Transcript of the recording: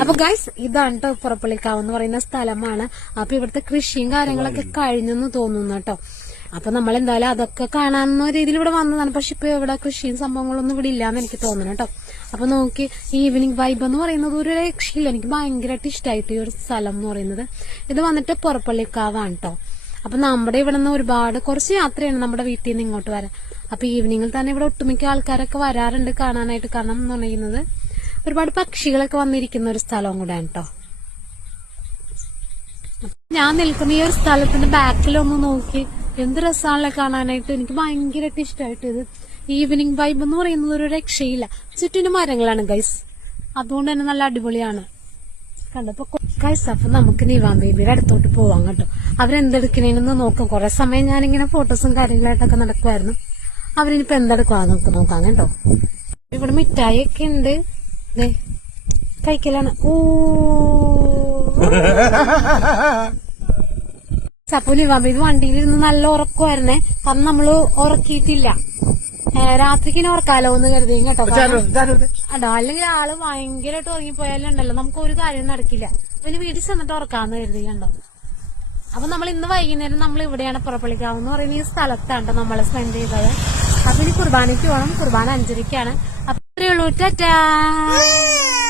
അപ്പൊ ഗൈസ് ഇതാണ് കേട്ടോ പുറപ്പള്ളിക്കാവ് എന്ന് പറയുന്ന സ്ഥലമാണ്. അപ്പൊ ഇവിടുത്തെ കൃഷിയും കാര്യങ്ങളൊക്കെ കഴിഞ്ഞെന്ന് തോന്നുന്നു കേട്ടോ. അപ്പൊ നമ്മൾ എന്തായാലും അതൊക്കെ കാണാവുന്ന രീതിയിൽ ഇവിടെ വന്നതാണ്. പക്ഷെ ഇപ്പൊ ഇവിടെ കൃഷിയും സംഭവങ്ങളൊന്നും ഇവിടെ ഇല്ലാന്ന് എനിക്ക് തോന്നുന്നു കേട്ടോ. അപ്പൊ നോക്കി ഈവനിങ് വൈബ് എന്ന് പറയുന്നത് ഒരു രക്ഷയില്ല. എനിക്ക് ഭയങ്കരമായിട്ട് ഇഷ്ടമായിട്ട് ഈ ഒരു സ്ഥലം എന്ന് പറയുന്നത്. ഇത് വന്നിട്ട് പുറപ്പള്ളിക്കാവാണ് കേട്ടോ. അപ്പൊ നമ്മുടെ ഇവിടെ നിന്ന് ഒരുപാട് കുറച്ച് യാത്രയാണ് നമ്മുടെ വീട്ടിൽ നിന്ന് ഇങ്ങോട്ട് വരാൻ. അപ്പൊ ഈവനിങ്ങിൽ തന്നെ ഇവിടെ ഒട്ടുമിക്ക ആൾക്കാരൊക്കെ വരാറുണ്ട് കാണാനായിട്ട്. കാരണം എന്ന് പറയുന്നത് ഒരുപാട് പക്ഷികളൊക്കെ വന്നിരിക്കുന്ന ഒരു സ്ഥലവും കൂടെയാണ് കേട്ടോ. ഞാൻ നിൽക്കുന്ന ഈ ഒരു സ്ഥലത്തിന്റെ ബാക്കിലൊന്ന് നോക്കി എന്ത് രസമാണല്ലേ കാണാനായിട്ട്. എനിക്ക് ഭയങ്കരമായിട്ട് ഇഷ്ടമായിട്ട് ഇത് ഈവനിങ് വൈബ് എന്ന് പറയുന്നത് ഒരു രക്ഷയില്ല. ചുറ്റിനും മരങ്ങളാണ് ഗൈസ്, അതുകൊണ്ട് തന്നെ നല്ല അടിപൊളിയാണ് കണ്ടപ്പോ ഗൈസ്. അപ്പൊ നമുക്ക് നിവാൻ ബേബിയുടെ അടുത്തോട്ട് പോവാം കേട്ടോ. അവരെന്തെടുക്കണേന്ന് നോക്കാം. കുറെ സമയം ഞാനിങ്ങനെ ഫോട്ടോസും കാര്യങ്ങളായിട്ടൊക്കെ നടക്കുമായിരുന്നു. അവരിനിപ്പോ എന്തെടുക്കുവാ നമുക്ക് നോക്കാം കേട്ടോ. ഇവിടെ മിഠായി ഒക്കെ ഉണ്ട്, കഴിക്കലാണ്. അപ്പൊ നിവാൻ ബേബി വണ്ടിയിലിരുന്ന് നല്ല ഉറക്കമായിരുന്നേ. കാരണം നമ്മള് ഉറക്കിയിട്ടില്ല. രാത്രിക്ക് ഉറക്കാലോ എന്ന് കരുതി കേട്ടോ. അതാ അല്ലെങ്കിൽ ആള് ഭയങ്കരമായിട്ട് ഉറങ്ങിപ്പോയാലുണ്ടല്ലോ നമുക്ക് ഒരു കാര്യം നടക്കില്ല. പിന്നെ വീട്ടിൽ ചെന്നിട്ട് ഉറക്കാന്ന് കരുതി കണ്ടോ. അപ്പൊ നമ്മൾ ഇന്ന് വൈകുന്നേരം നമ്മൾ ഇവിടെയാണ് പുറപ്പള്ളിക്കാവ് എന്ന് പറയുന്ന ഈ സ്ഥലത്താണ് നമ്മൾ സ്പെൻഡ് ചെയ്തത്. അപ്പൊ ഇനി കുർബാനയ്ക്ക് പോകണം. കുർബാന 5:30-ക്കാണ്. അപ്പൊ ഇത്രയേ ഉള്ളൂ. ടാറ്റാ.